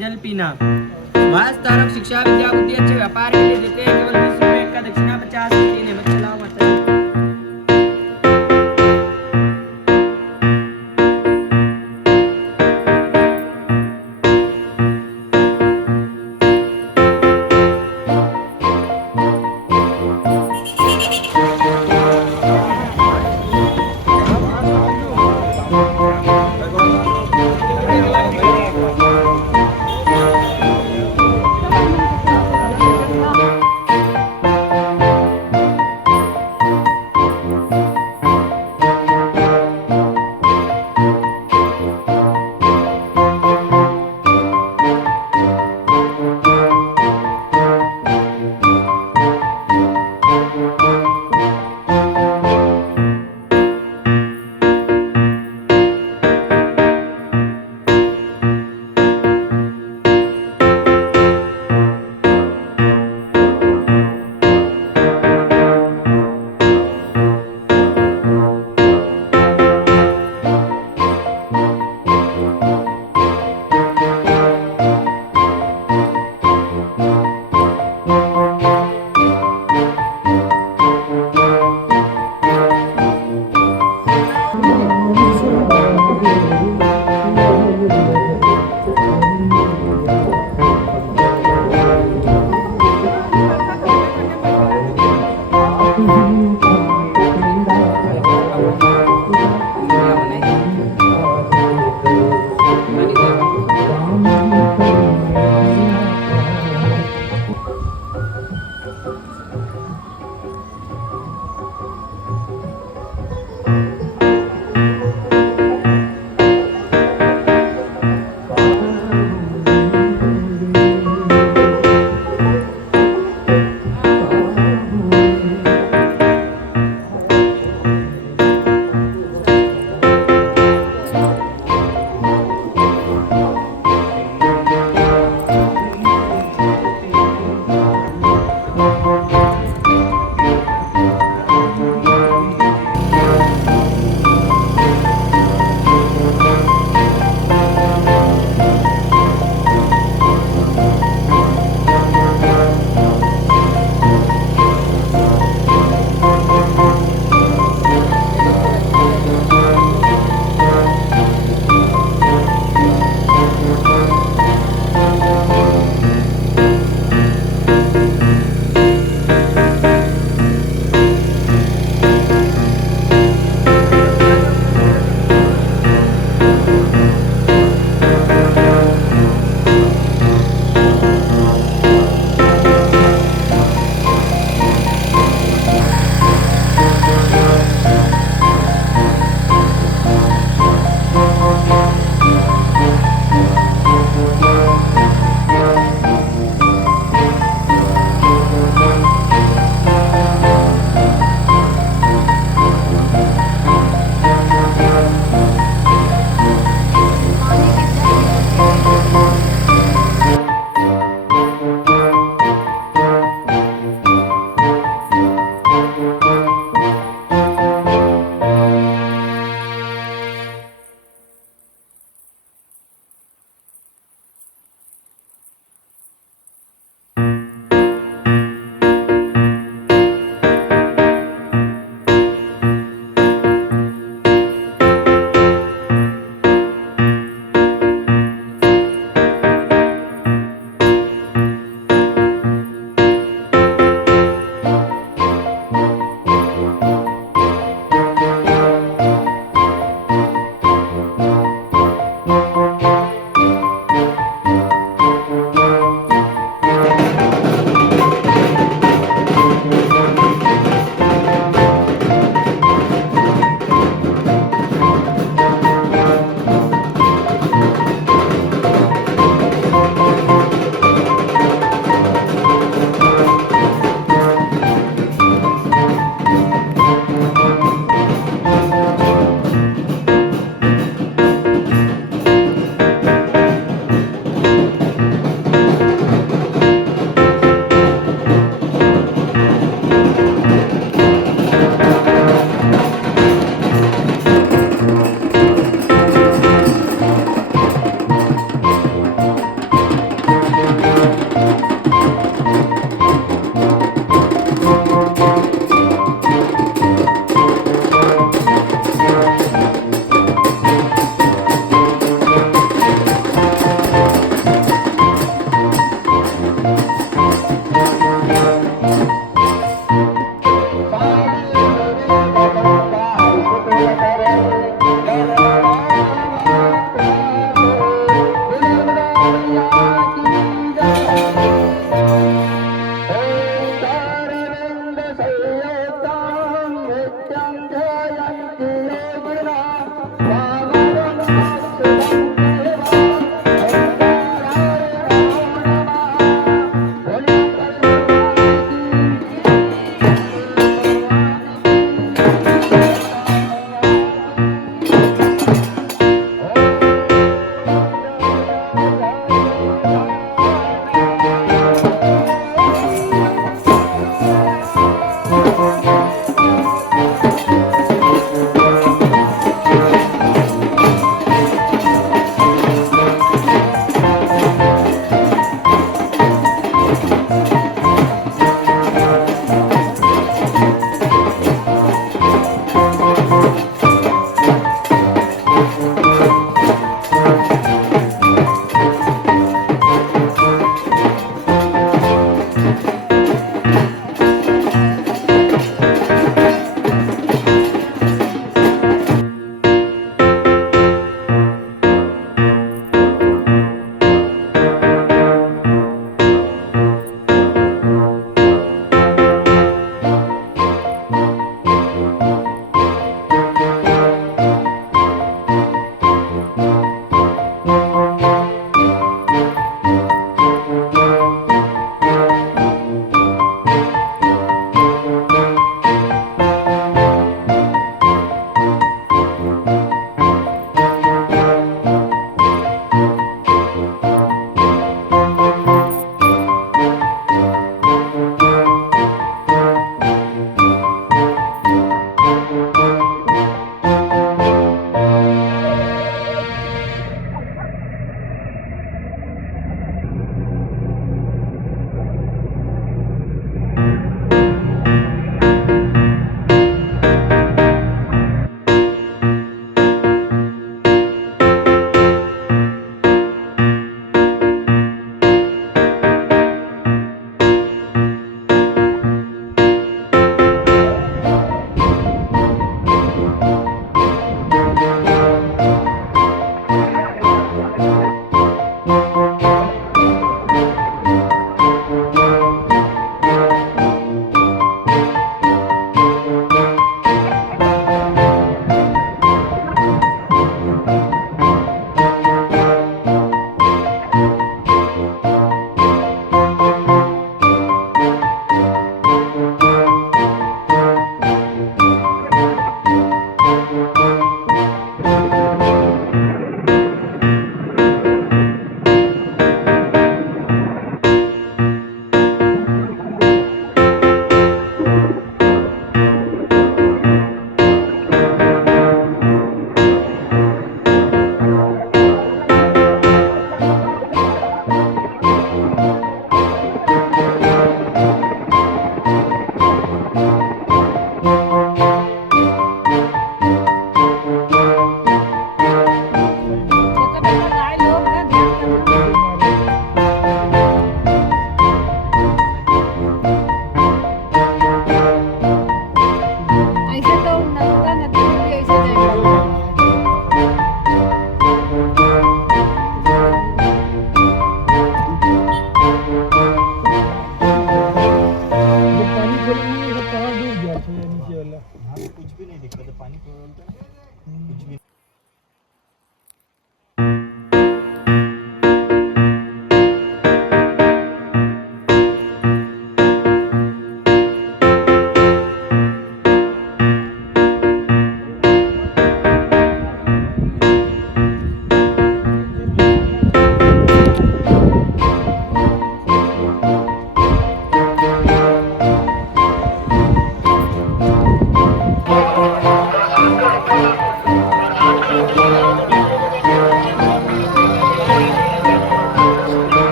जल पीना। वास तारक शिक्षा विद्या बुद्धि अच्छे व्यापार के लिए देते हैं, केवल 20 रुपए का दक्षिणा 50 देने में चलाओ माता।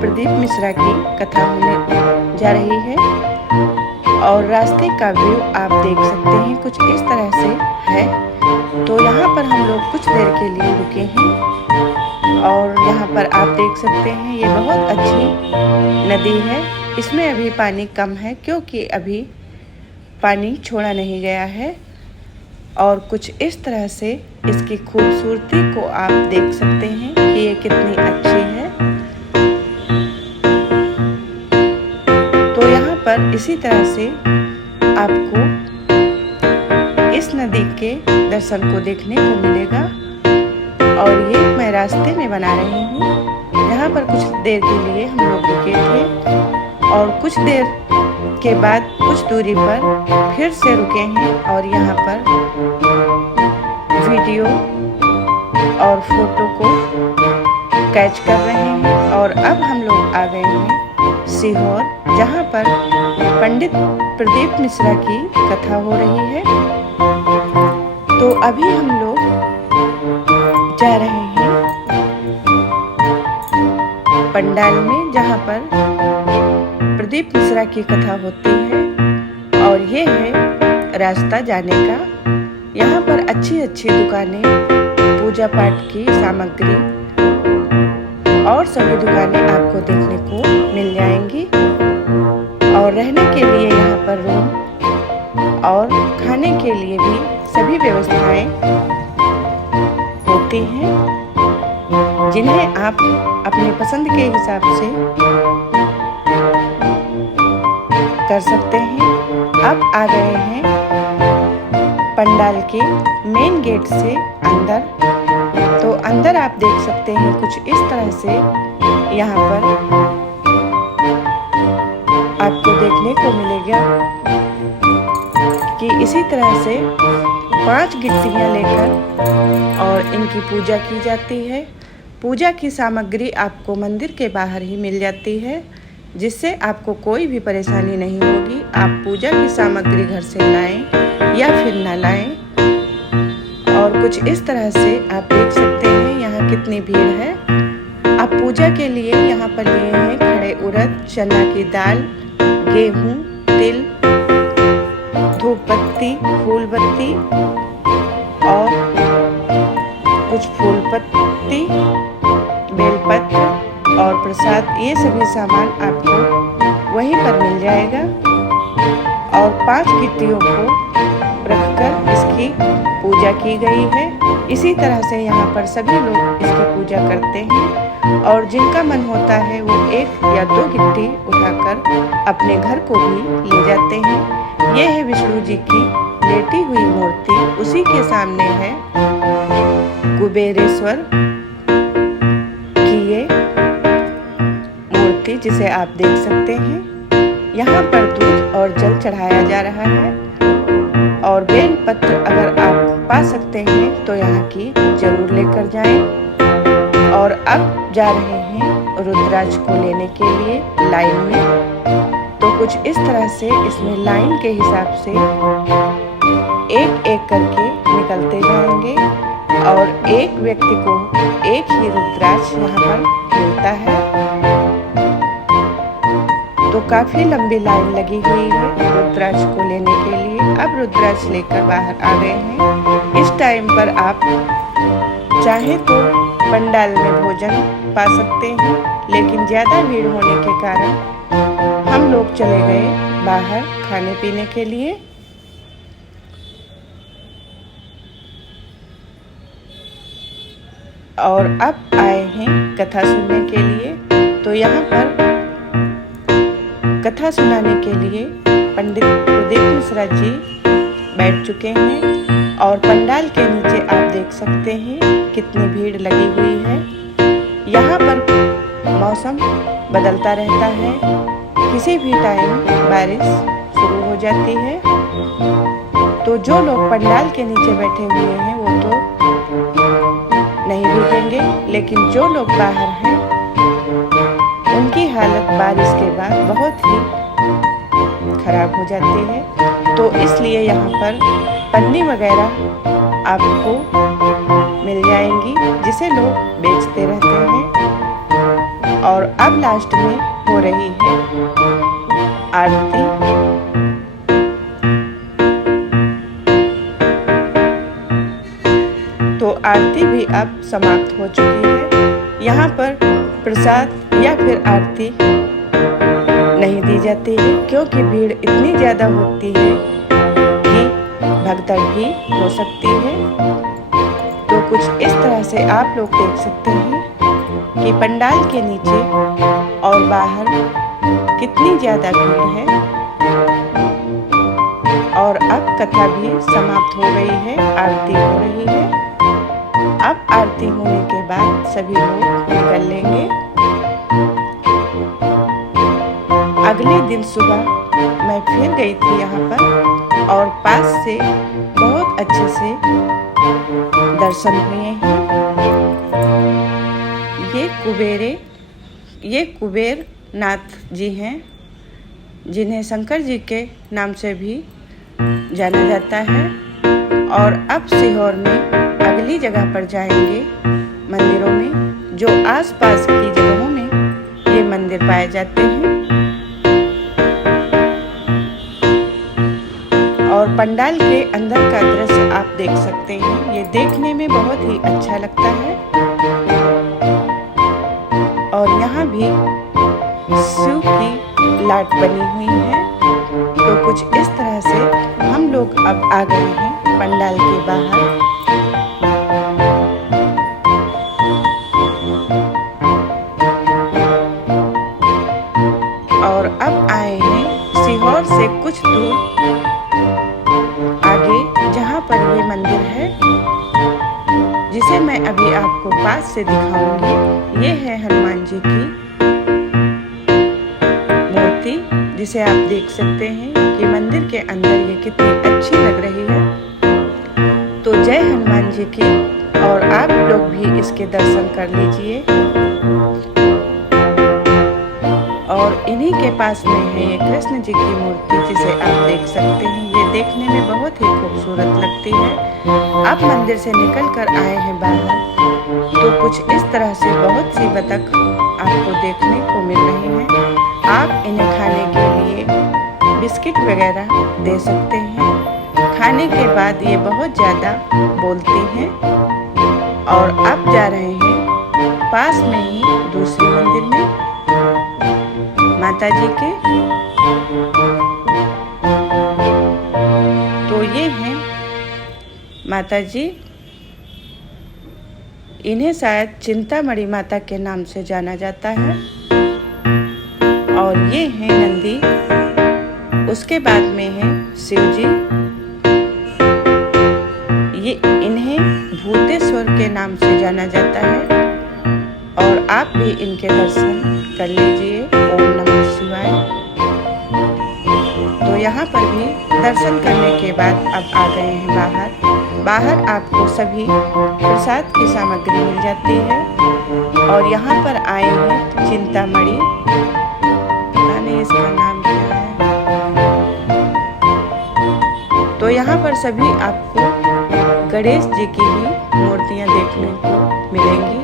प्रदीप मिश्रा की कथा होने जा रही है और रास्ते का व्यू आप देख सकते हैं कुछ इस तरह से है। तो यहाँ पर हम लोग कुछ देर के लिए रुके हैं और यहाँ पर आप देख सकते हैं ये बहुत अच्छी नदी है। इसमें अभी पानी कम है क्योंकि अभी पानी छोड़ा नहीं गया है और कुछ इस तरह से इसकी खूबसूरती को आप देख सकते हैं कि ये कितनी अच्छी है। तो यहाँ पर इसी तरह से आपको इस नदी के दर्शन को देखने को मिलेगा और ये मैं रास्ते में बना रही हूँ। यहाँ पर कुछ देर के लिए हम लोग रुके थे और कुछ देर के बाद कुछ दूरी पर फिर से रुके हैं और यहाँ पर वीडियो और फोटो को कैच कर रहे हैं। और अब हम लोग आ गए हैं सीहोर, जहाँ पर पंडित प्रदीप मिश्रा की कथा हो रही है। तो अभी हम लोग जा रहे हैं पंडाल में, जहाँ पर प्रदीप मिश्रा की कथा होती है और ये है रास्ता जाने का। यहाँ पर अच्छी अच्छी दुकानें, पूजा पाठ की सामग्री और सभी दुकानें आपको देखने को मिल जाएंगी और रहने के लिए यहाँ पर रूम और खाने के लिए भी सभी व्यवस्थाएं होती हैं, जिन्हें आप अपने पसंद के हिसाब से कर सकते हैं। अब आ गए हैं पंडाल के मेन गेट से अंदर। तो अंदर आप देख सकते हैं कुछ इस तरह से यहाँ पर आपको देखने को मिलेगा कि इसी तरह से 5 गिट्टियाँ लेकर और इनकी पूजा की जाती है। पूजा की सामग्री आपको मंदिर के बाहर ही मिल जाती है, जिससे आपको कोई भी परेशानी नहीं होगी। आप पूजा की सामग्री घर से लाएं या फिर ना लाएं। और कुछ इस तरह से आप देख सकते हैं यहाँ कितनी भीड़ है। आप पूजा के लिए यहाँ पर लिए हैं खड़े उड़द, चना की दाल, गेहूँ, तिल, धूप बत्ती, फूल बत्ती और कुछ फूल पत्ती, बेलपत्र और प्रसाद। ये सभी सामान आपको वहीं पर मिल जाएगा और 5 गिट्टियों को रखकर इसकी पूजा की गई है। इसी तरह से यहाँ पर सभी लोग इसकी पूजा करते हैं और जिनका मन होता है वो 1 या 2 गिट्टी उठाकर अपने घर को भी ले जाते हैं। ये है विष्णु जी की लेटी हुई मूर्ति, उसी के सामने है कुबेरेश्वर की ये मूर्ति, जिसे आप देख सकते हैं। यहाँ पर दूध और जल चढ़ाया जा रहा है और बेल पत्र अगर आप पा सकते हैं तो यहाँ की जरूर लेकर जाएं। और अब जा रहे हैं रुद्राक्ष को लेने के लिए लाइन में। तो कुछ इस तरह से इसमें लाइन के हिसाब से एक एक करके निकलते जाएंगे और एक व्यक्ति को एक ही रुद्राक्ष यहाँ पर मिलता है। तो काफी लंबी लाइन लगी हुई है रुद्राक्ष को लेने के लिए। अब रुद्राक्ष लेकर बाहर आ गए हैं। इस टाइम पर आप चाहे तो पंडाल में भोजन पा सकते हैं, लेकिन ज़्यादा भीड़ होने के कारण हम लोग चले गए बाहर खाने पीने के लिए। और अब आए हैं कथा सुनने के लिए। तो यहाँ पर कथा सुनाने के लिए पंडित प्रदीप मिश्रा जी बैठ चुके हैं और पंडाल के नीचे आप देख सकते हैं कितनी भीड़ लगी हुई है। यहाँ पर मौसम बदलता रहता है, किसी भी टाइम बारिश शुरू हो जाती है। तो जो लोग पंडाल के नीचे बैठे हुए हैं वो तो नहीं भीगेंगे, लेकिन जो लोग बाहर हैं उनकी हालत बारिश के बाद बहुत ही खराब हो जाती है। तो इसलिए यहाँ पर पन्नी वगैरह आपको मिल जाएंगी, जिसे लोग बेचते रहते हैं और अब लास्ट में हो रही है आरती। तो आरती भी अब समाप्त हो चुकी है। यहाँ पर प्रसाद या फिर आरती नहीं दी जाती है, क्योंकि भीड़ इतनी ज़्यादा होती है कि भगदड़ भी हो सकती है। तो कुछ इस तरह से आप लोग देख सकते हैं कि पंडाल के नीचे और बाहर कितनी ज़्यादा भीड़ है। और अब कथा भी समाप्त हो गई है, आरती हो रही है। अब आरती होने के बाद सभी लोग निकल लेंगे। अगले दिन सुबह मैं फिर गई थी यहाँ पर और पास से बहुत अच्छे से दर्शन हुए हैं। ये कुबेर नाथ जी हैं, जिन्हें शंकर जी के नाम से भी जाना जाता है। और अब सीहोर में अगली जगह पर जाएंगे मंदिरों में, जो आसपास की जगहों में ये मंदिर पाए जाते हैं। और पंडाल के अंदर का दृश्य आप देख सकते हैं, ये देखने में बहुत ही अच्छा लगता है। और यहाँ भी शिव की लाट बनी हुई है। तो कुछ इस तरह से हम लोग अब आ गए हैं पंडाल के बाहर। और अब आए हैं सीहोर से कुछ दूर आगे, जहाँ पर ये मंदिर है, जिसे मैं अभी आपको पास से दिखाऊंगी। ये है हनुमान जी की मूर्ति, जिसे आप देख सकते हैं कि मंदिर के अंदर ये कितनी अच्छी लग रही है। तो जय हनुमान जी की, और आप लोग भी इसके दर्शन कर लीजिए। और इन्हीं के पास में है ये कृष्ण जी की मूर्ति, जिसे आप देख सकते हैं। ये देखने में बहुत ही खूबसूरत लगती है। आप मंदिर से निकल कर आए हैं बाहर, तो कुछ इस तरह से बहुत सी बतख आपको देखने को मिल रही हैं। आप इन्हें खाने के लिए बिस्किट वगैरह दे सकते हैं। खाने के बाद ये बहुत ज़्यादा बोलती हैं। और अब जा रहे हैं पास में ही दूसरे मंदिर में माता जी के। तो ये हैं माता जी, इन्हें शायद चिंतामणि माता के नाम से जाना जाता है। और ये हैं नंदी, उसके बाद में है शिव जी। ये इन्हें भूतेश्वर के नाम से जाना जाता है। और आप भी इनके दर्शन कर लीजिए। ओम नमः शिवाय। तो यहाँ पर भी दर्शन करने के बाद अब आ गए हैं बाहर आपको सभी प्रसाद की सामग्री मिल जाती है। और यहाँ पर आए हैं चिंतामणि, पता नहीं इसका नाम क्या है। तो यहाँ पर सभी आपको गणेश जी की ही मूर्तियाँ देखने को मिलेंगी।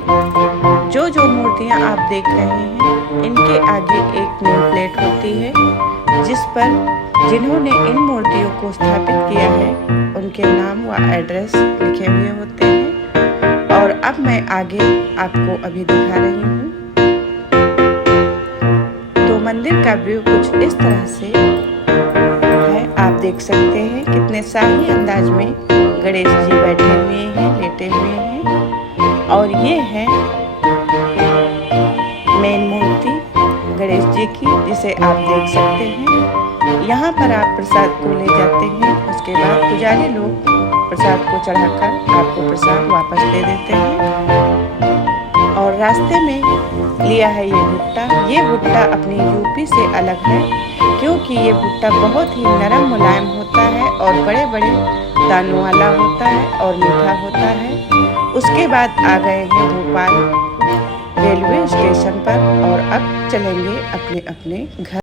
जो मूर्तियाँ आप देख रहे हैं, इनके आगे एक नेम प्लेट होती है, जिस पर जिन्होंने इन मूर्तियों को स्थापित किया है उनके नाम व एड्रेस लिखे हुए होते हैं। और अब मैं आगे आपको अभी दिखा रही हूँ। तो मंदिर का व्यू कुछ इस तरह से है, आप देख सकते हैं कितने शाही अंदाज में गणेश जी बैठे हुए हैं, लेटे हुए हैं। और ये है मेन मूर्ति गणेश जी की, जिसे आप देख सकते हैं। यहाँ पर आप प्रसाद को ले जाते हैं, उसके बाद पुजारी लोग प्रसाद को चढ़ाकर आपको प्रसाद वापस दे देते हैं। और रास्ते में लिया है ये भुट्टा। ये भुट्टा अपनी यूपी से अलग है, क्योंकि ये भुट्टा बहुत ही नरम मुलायम होता है और बड़े बड़े दानों वाला होता है और मीठा होता है। उसके बाद आ गए हैं भोपाल रेलवे स्टेशन पर, और अब चलेंगे अपने अपने घर।